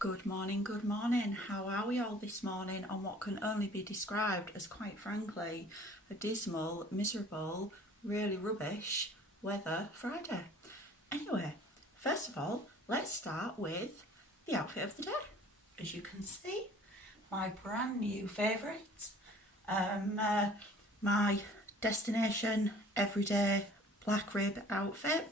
Good morning, good morning. How are we all this morning on what can only be described as, quite frankly, a dismal, miserable, really rubbish weather Friday? Anyway, first of all, let's start with the outfit of the day. As you can see, my brand new favourite, my destination everyday black rib outfit.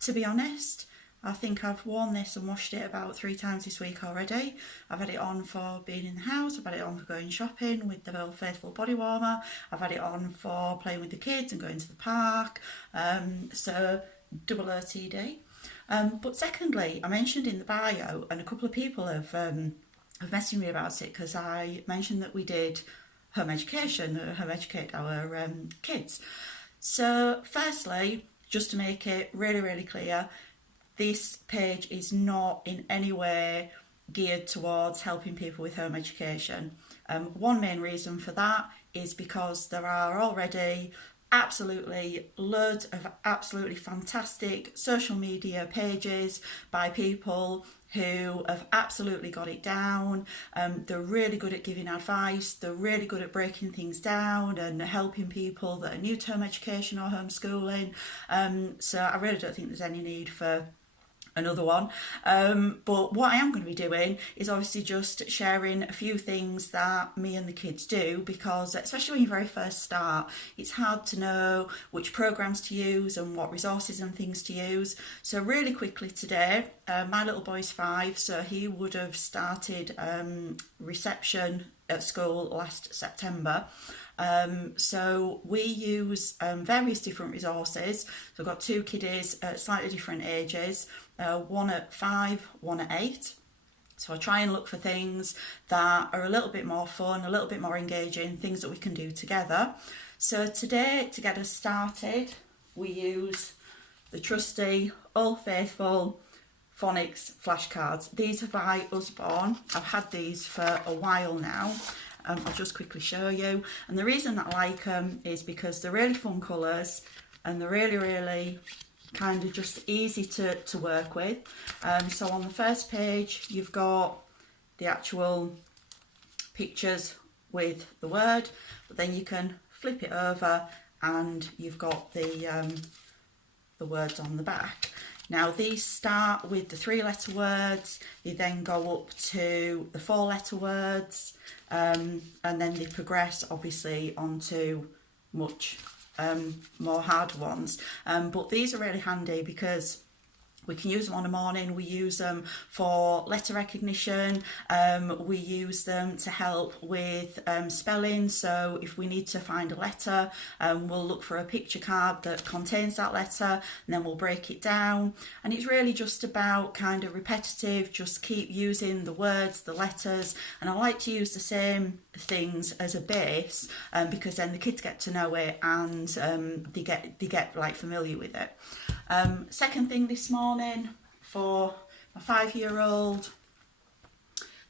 To be honest, I think I've worn this and washed it about 3 times this week already. I've had it on for being in the house, I've had it on for going shopping with the old faithful body warmer, I've had it on for playing with the kids and going to the park, so double OTD. But secondly, I mentioned in the bio, and a couple of people have messaged me about it because I mentioned that we did home education, home educate our kids. So firstly, just to make it really, really clear, this page is not in any way geared towards helping people with home education. One main reason for that is because there are already absolutely loads of absolutely fantastic social media pages by people who have absolutely got it down. They're really good at giving advice, they're really good at breaking things down and helping people that are new to home education or homeschooling. So I really don't think there's any need for another one, but what I am going to be doing is obviously just sharing a few things that me and the kids do, because especially when you very first start, it's hard to know which programs to use and what resources and things to use. So really quickly today, my little boy's 5, so he would have started reception at school last September. So we use various different resources. So we've got 2 kiddies at slightly different ages, one at 5, one at 8. So I try and look for things that are a little bit more fun, a little bit more engaging, things that we can do together. So today, to get us started, we use the trusty, old faithful phonics flashcards. These are by Usbourne. I've had these for a while now. I'll just quickly show you, and the reason that I like them is because they're really fun colours and they're really, really kind of just easy to work with. So on the first page you've got the actual pictures with the word, but then you can flip it over and you've got the words on the back. Now these start with the 3-letter words, they then go up to the 4-letter words, and then they progress obviously onto much more hard ones. But these are really handy because we can use them on a morning, we use them for letter recognition, we use them to help with spelling. So if we need to find a letter, we'll look for a picture card that contains that letter and then we'll break it down. And it's really just about kind of repetitive, just keep using the words, the letters, and I like to use the same things as a base because then the kids get to know it and they get like familiar with it. Second thing this morning for my 5-year-old,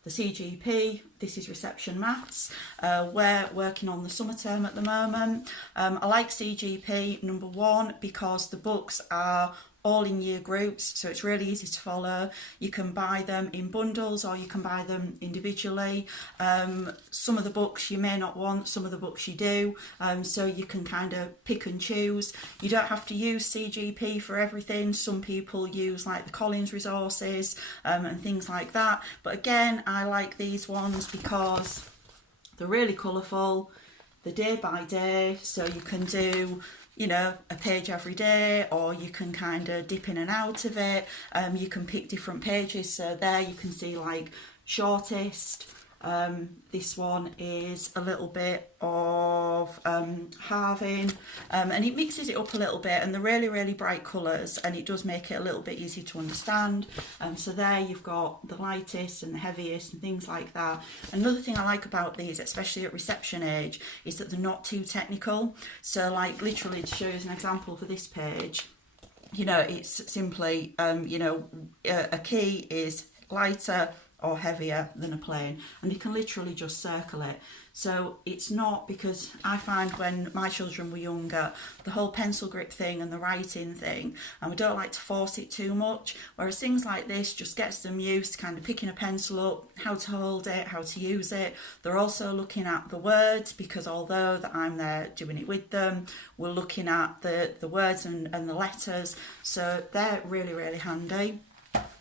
the CGP, this is reception maths. We're working on the summer term at the moment. I like CGP, number 1, because the books are all in year groups, so it's really easy to follow. You can buy them in bundles or you can buy them individually. Some of the books you may not want, some of the books you do, so you can kind of pick and choose. You don't have to use CGP for everything. Some people use like the Collins resources and things like that, but again I like these ones because they're really colourful, they're day by day, so you can do, you know, a page every day, or you can kind of dip in and out of it. You can pick different pages, so there you can see like shortest. This one is a little bit of halving, and it mixes it up a little bit, and they're really, really bright colours, and it does make it a little bit easy to understand. So there you've got the lightest and the heaviest and things like that. Another thing I like about these, especially at reception age, is that they're not too technical. So like literally, to show you as an example for this page, you know, it's simply you know, a key is lighter or heavier than a plane, and you can literally just circle it. So it's not, because I find when my children were younger, the whole pencil grip thing and the writing thing, and we don't like to force it too much, whereas things like this just gets them used to kind of picking a pencil up, how to hold it, how to use it. They're also looking at the words, because although that I'm there doing it with them, we're looking at the words and the letters, so they're really, really handy.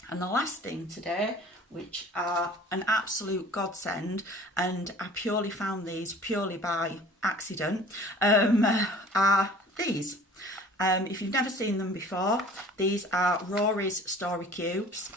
And the last thing today, which are an absolute godsend, and I purely found these purely by accident, are these. If you've never seen them before, these are Rory's story cubes.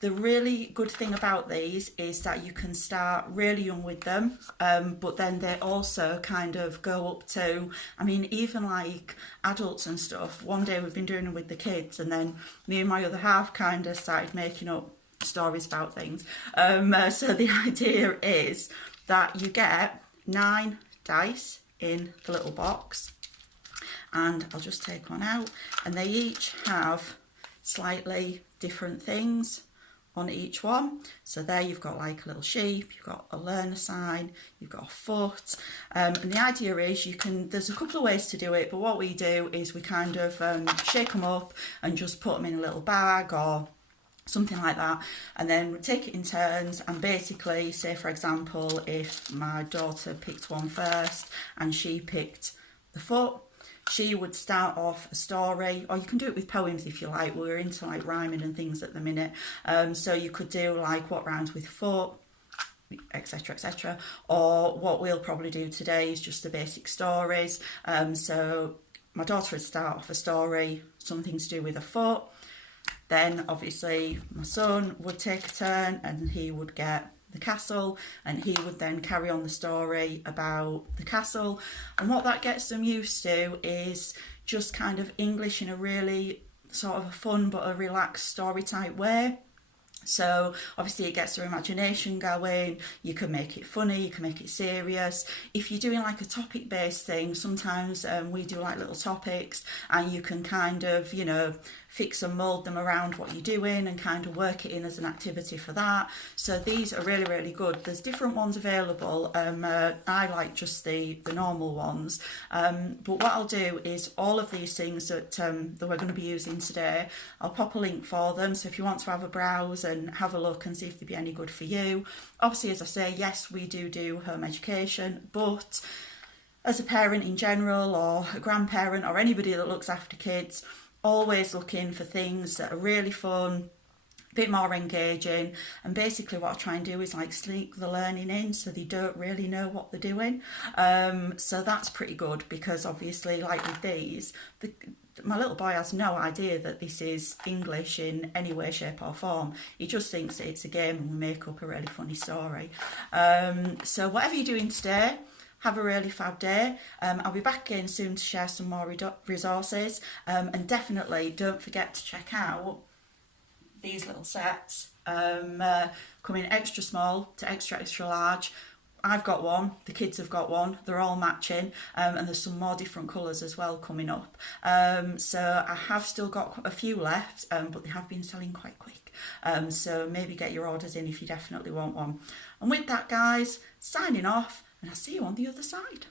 The really good thing about these is that you can start really young with them, but then they also kind of go up to, I mean, even like adults and stuff. One day we've been doing them with the kids, and then me and my other half kind of started making up stories about things. So the idea is that you get 9 dice in the little box, and I'll just take one out, and they each have slightly different things on each one. So there you've got like a little sheep, you've got a learner sign, you've got a foot, and the idea is there's a couple of ways to do it, but what we do is we kind of shake them up and just put them in a little bag or something like that, and then we take it in turns, and basically, say for example, if my daughter picked one first and she picked the foot, she would start off a story, or you can do it with poems if you like. We're into like rhyming and things at the minute, so you could do like what rhymes with foot, etc, etc, or what we'll probably do today is just the basic stories. So my daughter would start off a story, something to do with a foot. Then obviously my son would take a turn and he would get the castle, and he would then carry on the story about the castle. And what that gets them used to is just kind of English in a really sort of a fun but a relaxed story type way. So obviously it gets their imagination going, you can make it funny, you can make it serious. If you're doing like a topic based thing, sometimes we do like little topics, and you can kind of, you know, fix and mould them around what you're doing and kind of work it in as an activity for that. So these are really, really good. There's different ones available. I like just the normal ones. But what I'll do is all of these things that we're going to be using today, I'll pop a link for them. So if you want to have a browse and have a look and see if they'd be any good for you. Obviously, as I say, yes, we do home education, but as a parent in general, or a grandparent, or anybody that looks after kids, always looking for things that are really fun, a bit more engaging, and basically what I try and do is like sneak the learning in so they don't really know what they're doing. So that's pretty good, because obviously like with these, my little boy has no idea that this is English in any way, shape or form. He just thinks that it's a game and we make up a really funny story. So whatever you're doing today, have a really fab day. I'll be back again soon to share some more resources, and definitely don't forget to check out these little sets, coming extra small to extra large. I've got one, the kids have got one, they're all matching, and there's some more different colours as well coming up. So I have still got a few left, but they have been selling quite quick. So maybe get your orders in if you definitely want one. And with that, guys, signing off, and I'll see you on the other side.